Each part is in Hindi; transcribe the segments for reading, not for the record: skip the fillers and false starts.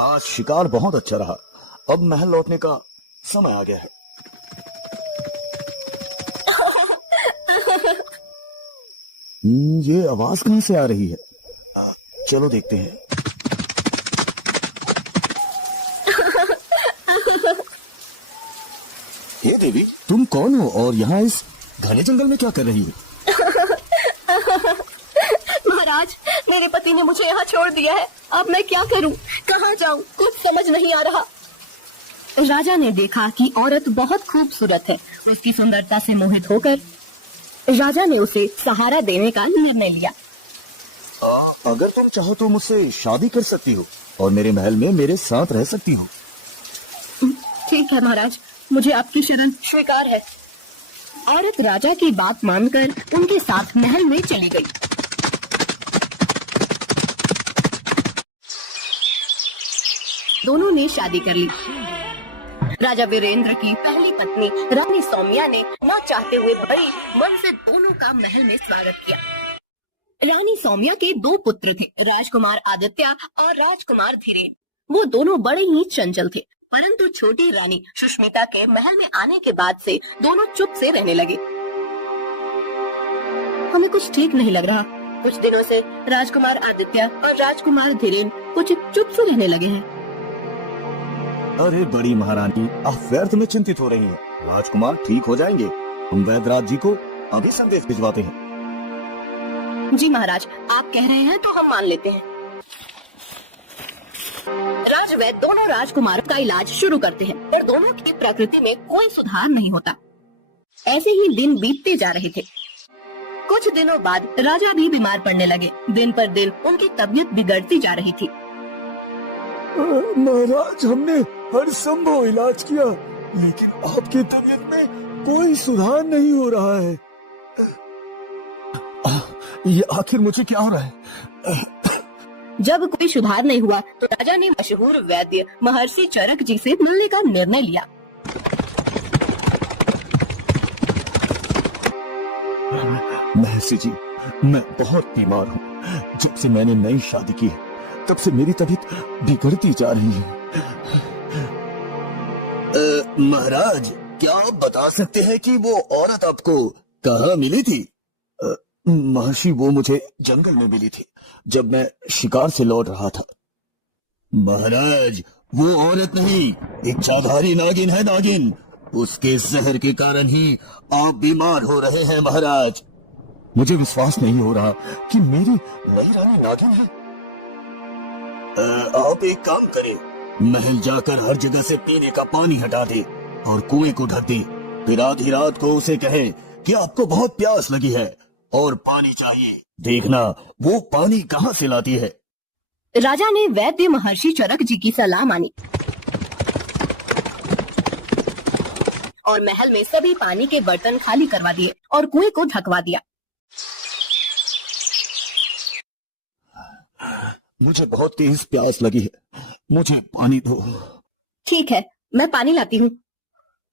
आज शिकार बहुत अच्छा रहा। अब महल लौटने का समय आ गया है। ये आवाज कहां से आ रही है? चलो देखते हैं। हे देवी, तुम कौन हो और यहाँ इस घने जंगल में क्या कर रही हो? महाराज, मेरे पति ने मुझे यहाँ छोड़ दिया है। अब मैं क्या करूँ, कहाँ जाऊँ, कुछ समझ नहीं आ रहा। राजा ने देखा कि औरत बहुत खूबसूरत है। उसकी सुंदरता से मोहित होकर राजा ने उसे सहारा देने का निर्णय लिया। अगर तुम चाहो तो मुझसे शादी कर सकती हो और मेरे महल में मेरे साथ रह सकती हो। ठीक है महाराज, मुझे आपकी शरण स्वीकार है। औरत राजा की बात मानकर उनके साथ महल में चली गई। दोनों ने शादी कर ली। राजा वीरेंद्र की पहली पत्नी रानी सौम्या ने न चाहते हुए बड़ी मन से दोनों का महल में स्वागत किया। रानी सौम्या के 2 पुत्र थे, राजकुमार आदित्य और राजकुमार धीरेन। वो दोनों बड़े ही चंचल थे, परंतु छोटी रानी सुष्मिता के महल में आने के बाद से दोनों चुप से रहने लगे। हमें कुछ ठीक नहीं लग रहा। कुछ दिनों से राजकुमार आदित्य और राजकुमार धीरेन कुछ चुप से रहने लगे हैं। अरे बड़ी महारानी, आप व्यर्थ में चिंतित हो रही हैं। राजकुमार ठीक हो जाएंगे। हम वैद्यराज जी को अभी संदेश भिजवाते हैं। जी महाराज, आप कह रहे हैं तो हम मान लेते हैं। राजवैद्य दोनों राजकुमारों का इलाज शुरू करते हैं, पर दोनों की प्रकृति में कोई सुधार नहीं होता। ऐसे ही दिन बीतते जा रहे थे। कुछ दिनों बाद राजा भी बीमार पड़ने लगे। दिन पर दिन उनकी तबीयत बिगड़ती जा रही थी। महाराज, हमने हर संभव इलाज किया, लेकिन आपकी तबीयत में कोई सुधार नहीं हो रहा है। ये आखिर मुझे क्या हो रहा है? जब कोई सुधार नहीं हुआ तो राजा ने मशहूर वैद्य महर्षि चरक जी से मिलने का निर्णय लिया। महर्षि जी, मैं बहुत बीमार हूँ। जब से मैंने नई शादी की है तब से मेरी तबीयत बिगड़ती जा रही है। महाराज, क्या आप बता सकते हैं कि वो औरत आपको कहाँ मिली थी? महर्षि, वो मुझे जंगल में मिली थी जब मैं शिकार से लौट रहा था। महाराज, वो औरत नहीं, इच्छाधारी नागिन है। नागिन, उसके जहर के कारण ही आप बीमार हो रहे हैं। महाराज, मुझे विश्वास नहीं हो रहा कि मेरी नई रानी नागिन है। आप एक काम करें, महल जाकर हर जगह से पीने का पानी हटा दे और कुएं को ढक दे। फिर आधी रात को उसे कहें कि आपको बहुत प्यास लगी है और पानी चाहिए। देखना वो पानी कहाँ से लाती है। राजा ने वैद्य महर्षि चरक जी की सलाह मानी और महल में सभी पानी के बर्तन खाली करवा दिए और कुएं को ढकवा दिया। मुझे बहुत तेज प्यास लगी है, मुझे पानी दो। ठीक है, मैं पानी लाती हूँ।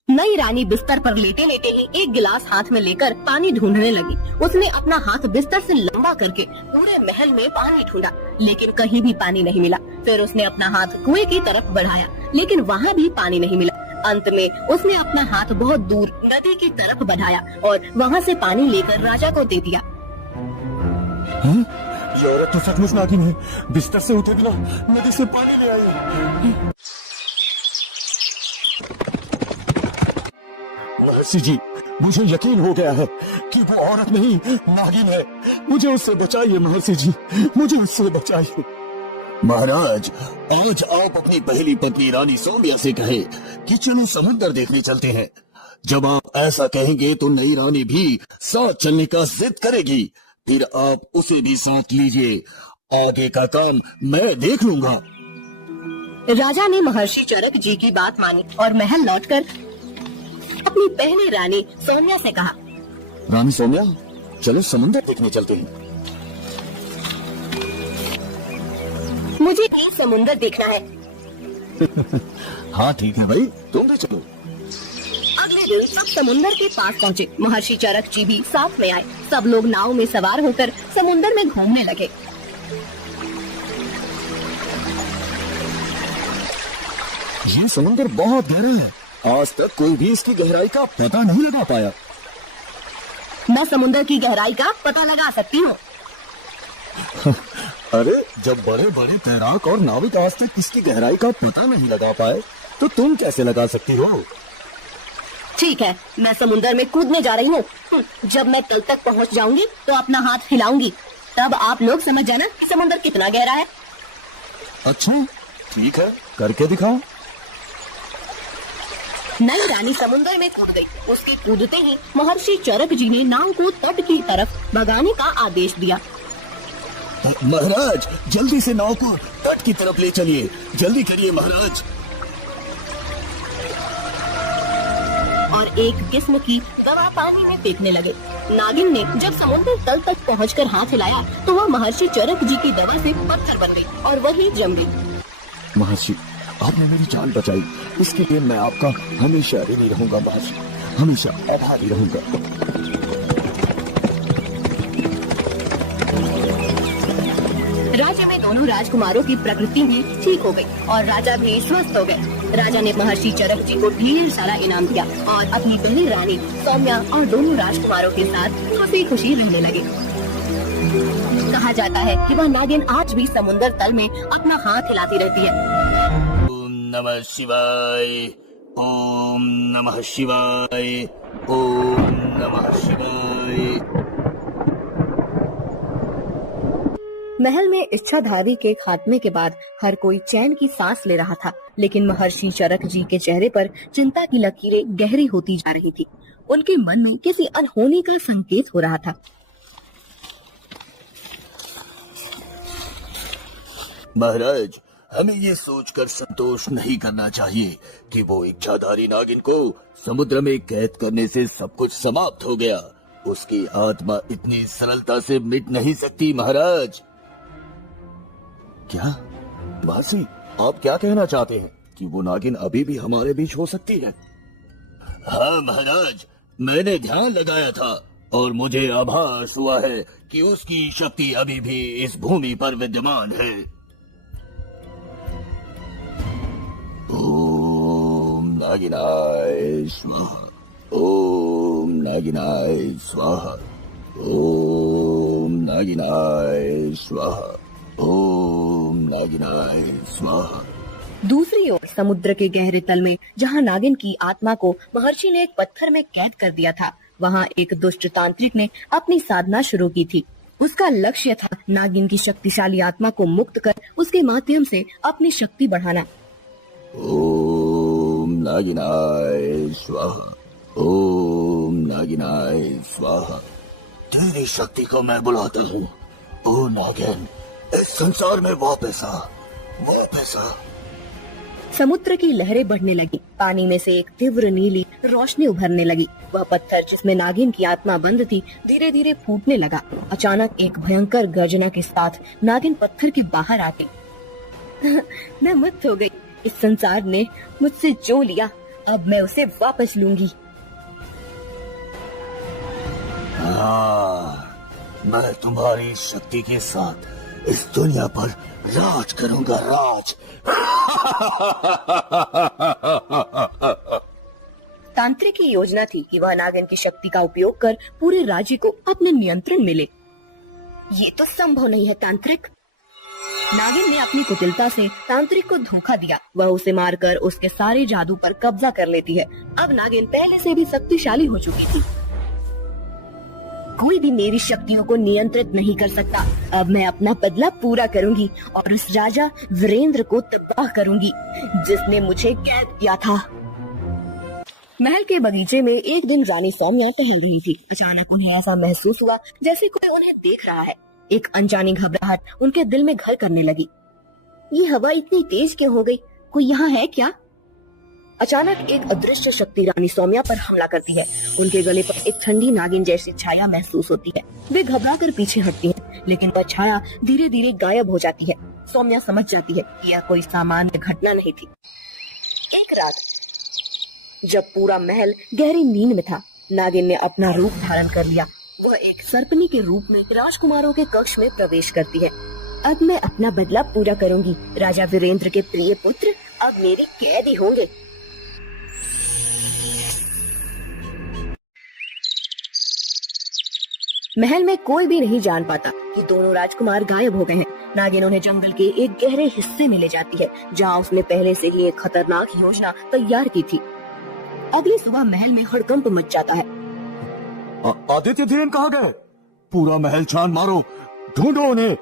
नई रानी बिस्तर पर लेटे लेटे ही एक गिलास हाथ में लेकर पानी ढूंढने लगी। उसने अपना हाथ बिस्तर से लंबा करके पूरे महल में पानी ढूंढा, लेकिन कहीं भी पानी नहीं मिला। फिर उसने अपना हाथ कुएं की तरफ बढ़ाया, लेकिन वहाँ भी पानी नहीं मिला। अंत में उसने अपना हाथ बहुत दूर नदी की तरफ बढ़ाया और वहाँ से पानी लेकर राजा को दे दिया। ये औरत तो सचमुच नागिन है। बिस्तर से उठे बिना नदी से पानी ले आई। महर्षि जी, मुझे यकीन हो गया है कि वो औरत नहीं नागिन है। मुझे उससे बचाइए महर्षि जी, मुझे उससे बचाइए। महाराज, आज आप अपनी पहली पत्नी रानी सौम्या से कहे कि चलो समुद्र देखने चलते हैं। जब आप ऐसा कहेंगे तो नई रानी भी साथ चलने का जिद करेगी। फिर आप उसे भी साथ लीजिए। आगे का काम मैं देख लूंगा। राजा ने महर्षि चरक जी की बात मानी और महल लौटकर अपनी पहली रानी सौम्या से कहा, रानी सौम्या, चलो समुद्र देखने चलते हैं। मुझे भी समुद्र देखना है। हाँ ठीक है भाई, तुम भी चलो। अगले दिन सब समुद्र के पास पहुँचे। महर्षि चरक जी भी साथ में आए। सब लोग नाव में सवार होकर समुद्र में घूमने लगे। ये समुद्र बहुत गहरा है, आज तक कोई भी इसकी गहराई का पता नहीं लगा पाया। मैं समुद्र की गहराई का पता लगा सकती हूँ। अरे जब बड़े बड़े तैराक और नाविक आज तक इसकी गहराई का पता नहीं लगा पाए, तो तुम कैसे लगा सकती हो? ठीक है, मैं समुद्र में कूदने जा रही हूँ। जब मैं तल तक पहुँच जाऊंगी तो अपना हाथ हिलाऊंगी, तब आप लोग समझ जाना कि समुद्र कितना गहरा है। अच्छा ठीक है, करके दिखाओ। नई रानी समुद्र में कूद गई। उसके कूदते ही महर्षि चरक जी ने नाव को तट की तरफ भगाने का आदेश दिया। महाराज जल्दी से नाव को तट की तरफ ले चलिए, जल्दी करिए महाराज। और एक किस्म की दवा पानी में फेंकने लगे। नागिन ने जब समुद्र तल तक पहुंचकर हाथ हिलाया तो वह महर्षि चरक जी की दवा से पत्थर बन गई और वही जम गई। महर्षि आपने मेरी जान बचाई, इसके लिए मैं आपका हमेशा ऋणी रहूंगा महर्षि, हमेशा आभारी रहूंगा। राज्य में दोनों राजकुमारों की प्रकृति भी ठीक हो गई और राजा भी स्वस्थ हो गए। राजा ने महर्षि चरक जी को ढेर सारा इनाम दिया और अपनी बहन रानी सौम्या और दोनों राजकुमारों के साथ हंसी खुशी रहने लगे। कहा जाता है कि वह नागिन आज भी समुद्र तल में अपना हाथ हिलाती रहती है। ओम नमः शिवाय, ओम नमः शिवाय, ओम नमः शिवाय। महल में इच्छाधारी के खात्मे के बाद हर कोई चैन की सांस ले रहा था, लेकिन महर्षि चरक जी के चेहरे पर चिंता की लकीरें गहरी होती जा रही थी। उनके मन में किसी अनहोनी का संकेत हो रहा था। महाराज हमें ये सोचकर संतोष नहीं करना चाहिए कि वो इच्छाधारी नागिन को समुद्र में कैद करने से सब कुछ समाप्त हो गया। उसकी आत्मा इतनी सरलता से मिट नहीं सकती महाराज। क्या महर्षि आप क्या कहना चाहते हैं कि वो नागिन अभी भी हमारे बीच हो सकती है? हाँ महाराज, मैंने ध्यान लगाया था और मुझे आभास हुआ है कि उसकी शक्ति अभी भी इस भूमि पर विद्यमान है। ओम नागिनाय स्वाहा, ओम नागिनाय स्वाहा, ओम नागिनाय स्वाहा, ओम नागिनाय स्वाहा। दूसरी ओर समुद्र के गहरे तल में जहाँ नागिन की आत्मा को महर्षि ने एक पत्थर में कैद कर दिया था, वहाँ एक दुष्ट तांत्रिक ने अपनी साधना शुरू की थी। उसका लक्ष्य था नागिन की शक्तिशाली आत्मा को मुक्त कर उसके माध्यम से अपनी शक्ति बढ़ाना। ओम नागिनाय स्वाहा, ओम नागिनाय स्वाहा। तेरी शक्ति को मैं बुलाता हूँ। ओ नागिन, इस संसार में वापस आ, वापस आ। समुद्र की लहरें बढ़ने लगी। पानी में से एक तीव्र नीली रोशनी उभरने लगी। वह पत्थर जिसमें नागिन की आत्मा बंद थी धीरे धीरे फूटने लगा। अचानक एक भयंकर गर्जना के साथ नागिन पत्थर के बाहर आ गई। मैं मुक्त हो गई। इस संसार ने मुझसे जो लिया, अब मैं उसे वापस लूंगी। मैं तुम्हारी शक्ति के साथ इस दुनिया पर राज करूंगा, राज। तांत्रिक की योजना थी कि वह नागिन की शक्ति का उपयोग कर पूरे राज्य को अपने नियंत्रण में ले। ये तो संभव नहीं है तांत्रिक। नागिन ने अपनी कुटिलता से तांत्रिक को धोखा दिया। वह उसे मारकर उसके सारे जादू पर कब्जा कर लेती है। अब नागिन पहले से भी शक्तिशाली हो चुकी थी। कोई भी मेरी शक्तियों को नियंत्रित नहीं कर सकता। अब मैं अपना बदला पूरा करूंगी और उस राजा वीरेंद्र को तबाह करूंगी जिसने मुझे कैद किया था। महल के बगीचे में एक दिन रानी सौम्या टहल रही थी। अचानक उन्हें ऐसा महसूस हुआ जैसे कोई उन्हें देख रहा है। एक अनजानी घबराहट उनके दिल में घर करने लगी। ये हवा इतनी तेज क्यों हो गई? कोई यहाँ है क्या? अचानक एक अदृश्य शक्ति रानी सौम्या पर हमला करती है। उनके गले पर एक ठंडी नागिन जैसी छाया महसूस होती है। वे घबराकर पीछे हटती हैं, लेकिन वह छाया धीरे धीरे गायब हो जाती है। सौम्या समझ जाती है कि यह कोई सामान्य घटना नहीं थी। एक रात जब पूरा महल गहरी नींद में था, नागिन ने अपना रूप धारण कर लिया। वह एक सर्पनी के रूप में राजकुमारों के कक्ष में प्रवेश करती है। अब मैं अपना बदला पूरा करूंगी। राजा वीरेंद्र के प्रिय पुत्र अब मेरे कैदी होंगे। महल में कोई भी नहीं जान पाता कि दोनों राजकुमार गायब हो गए हैं। नागिन उन्हें जंगल के एक गहरे हिस्से में ले जाती है, जहाँ उसने पहले से ही एक खतरनाक योजना तैयार की थी। अगली सुबह महल में हड़कंप मच जाता है। आदित्य धीरेन कहाँ गए? पूरा महल छान मारो, ढूंढो उन्हें।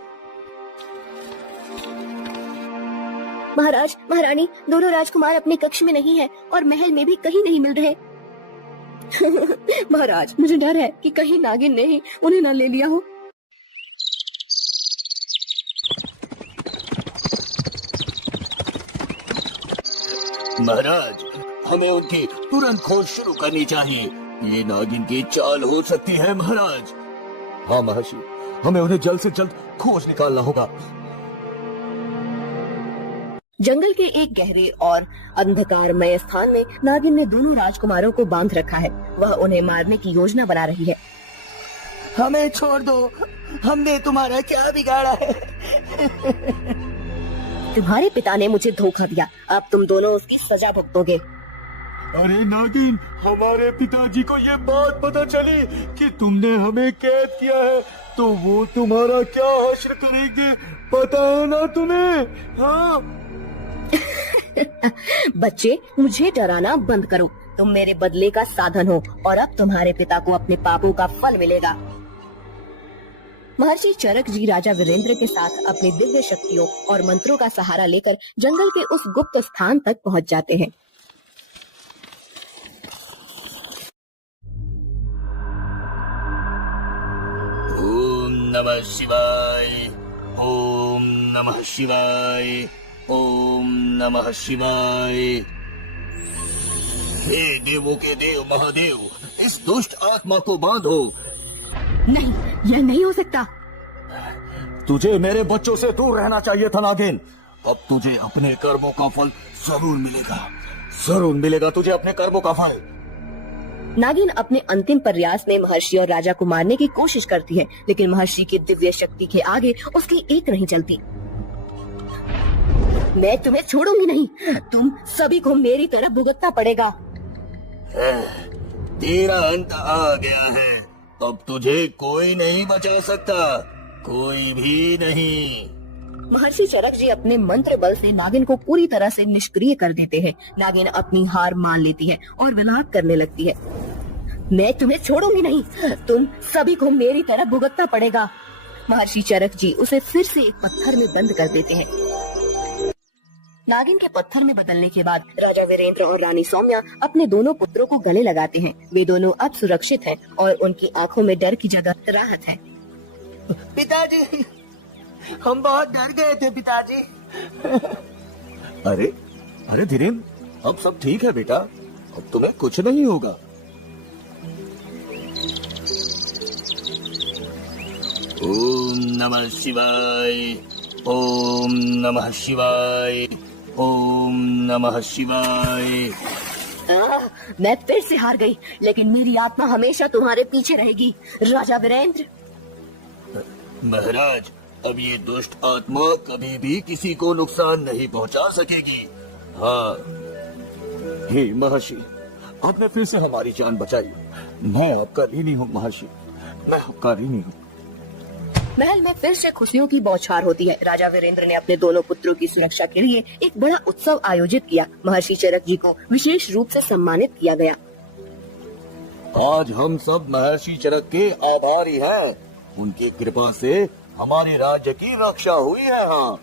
महाराज, महारानी, दोनों राजकुमार अपने कक्ष में नहीं है और महल में भी कहीं नहीं मिल रहे। महाराज, मुझे डर है कि कहीं नागिन ने ही उन्हें न ले लिया हो। महाराज, हमें उनकी तुरंत खोज शुरू करनी चाहिए। ये नागिन की चाल हो सकती है महाराज। हाँ महर्षि, हमें उन्हें जल्द से जल्द खोज निकालना होगा। जंगल के एक गहरे और अंधकारमय स्थान में नागिन ने दोनों राजकुमारों को बांध रखा है। वह उन्हें मारने की योजना बना रही है। हमें छोड़ दो, हमने तुम्हारा क्या बिगाड़ा है? तुम्हारे पिता ने मुझे धोखा दिया, अब तुम दोनों उसकी सजा भुगतोगे। अरे नागिन, हमारे पिताजी को ये बात पता चली कि तुमने हमें कैद किया है, तो वो तुम्हारा क्या हश्र करेंगे, पता है ना तुम्हें? हाँ। बच्चे, मुझे डराना बंद करो। तुम मेरे बदले का साधन हो और अब तुम्हारे पिता को अपने पापों का फल मिलेगा। महर्षि चरक जी राजा वीरेंद्र के साथ अपनी दिव्य शक्तियों और मंत्रों का सहारा लेकर जंगल के उस गुप्त स्थान तक पहुंच जाते हैं। ओम नमः शिवाय, ओम नमः शिवाय, ओम नमः शिवाय। हे देवों के देव महादेव, इस दुष्ट आत्मा को बांधो। नहीं, यह नहीं हो सकता। तुझे मेरे बच्चों से दूर रहना चाहिए था नागिन। अब तुझे अपने कर्मों का फल जरूर मिलेगा, जरूर मिलेगा तुझे अपने कर्मों का फल। नागिन अपने अंतिम प्रयास में महर्षि और राजा को मारने की कोशिश करती है, लेकिन महर्षि की दिव्य शक्ति के आगे उसकी एक नहीं चलती। मैं तुम्हें छोड़ूंगी नहीं, तुम सभी को मेरी तरफ भुगतना पड़ेगा। तेरा अंत आ गया है, अब तुझे कोई नहीं बचा सकता, कोई भी नहीं। महर्षि चरक जी अपने मंत्र बल से नागिन को पूरी तरह से निष्क्रिय कर देते हैं। नागिन अपनी हार मान लेती है और विलाप करने लगती है। मैं तुम्हें छोड़ूंगी नहीं, तुम सभी को मेरी तरफ भुगतना पड़ेगा। महर्षि चरक जी उसे फिर से एक पत्थर में बंद कर देते हैं। नागिन के पत्थर में बदलने के बाद राजा वीरेंद्र और रानी सौम्या अपने दोनों पुत्रों को गले लगाते हैं। वे दोनों अब सुरक्षित हैं और उनकी आंखों में डर की जगह राहत है। पिताजी, हम बहुत डर गए थे पिताजी। अरे अरे धीरेन, अब सब ठीक है बेटा, अब तुम्हें कुछ नहीं होगा। ओम नमः शिवाय, ओम नमः शिवाय, ओम नमः शिवाय। मैं फिर से हार गई, लेकिन मेरी आत्मा हमेशा तुम्हारे पीछे रहेगी राजा वीरेंद्र। महाराज, अब ये दुष्ट आत्मा कभी भी किसी को नुकसान नहीं पहुंचा सकेगी। हाँ, हे महर्षि, आपने फिर से हमारी जान बचाई। मैं आपका ऋणी हूँ महर्षि, मैं आपका ऋणी हूँ। महल में फिर से खुशियों की बौछार होती है। राजा वीरेंद्र ने अपने दोनों पुत्रों की सुरक्षा के लिए एक बड़ा उत्सव आयोजित किया। महर्षि चरक जी को विशेष रूप से सम्मानित किया गया। आज हम सब महर्षि चरक के आभारी हैं। उनकी कृपा से हमारे राज्य की रक्षा हुई है। हाँ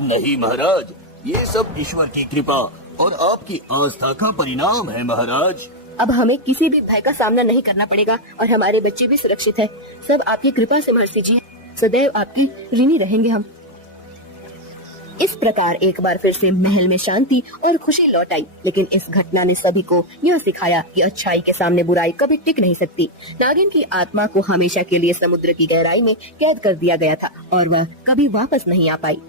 नहीं महाराज, ये सब ईश्वर की कृपा और आपकी आस्था का परिणाम है महाराज। अब हमें किसी भी भय का सामना नहीं करना पड़ेगा और हमारे बच्चे भी सुरक्षित हैं। सब आपकी कृपा से महर्षि जी, सदैव आपकी ऋणी रहेंगे हम। इस प्रकार एक बार फिर से महल में शांति और खुशी लौट आई। लेकिन इस घटना ने सभी को यह सिखाया कि अच्छाई के सामने बुराई कभी टिक नहीं सकती। नागिन की आत्मा को हमेशा के लिए समुद्र की गहराई में कैद कर दिया गया था और वह कभी वापस नहीं आ पाई।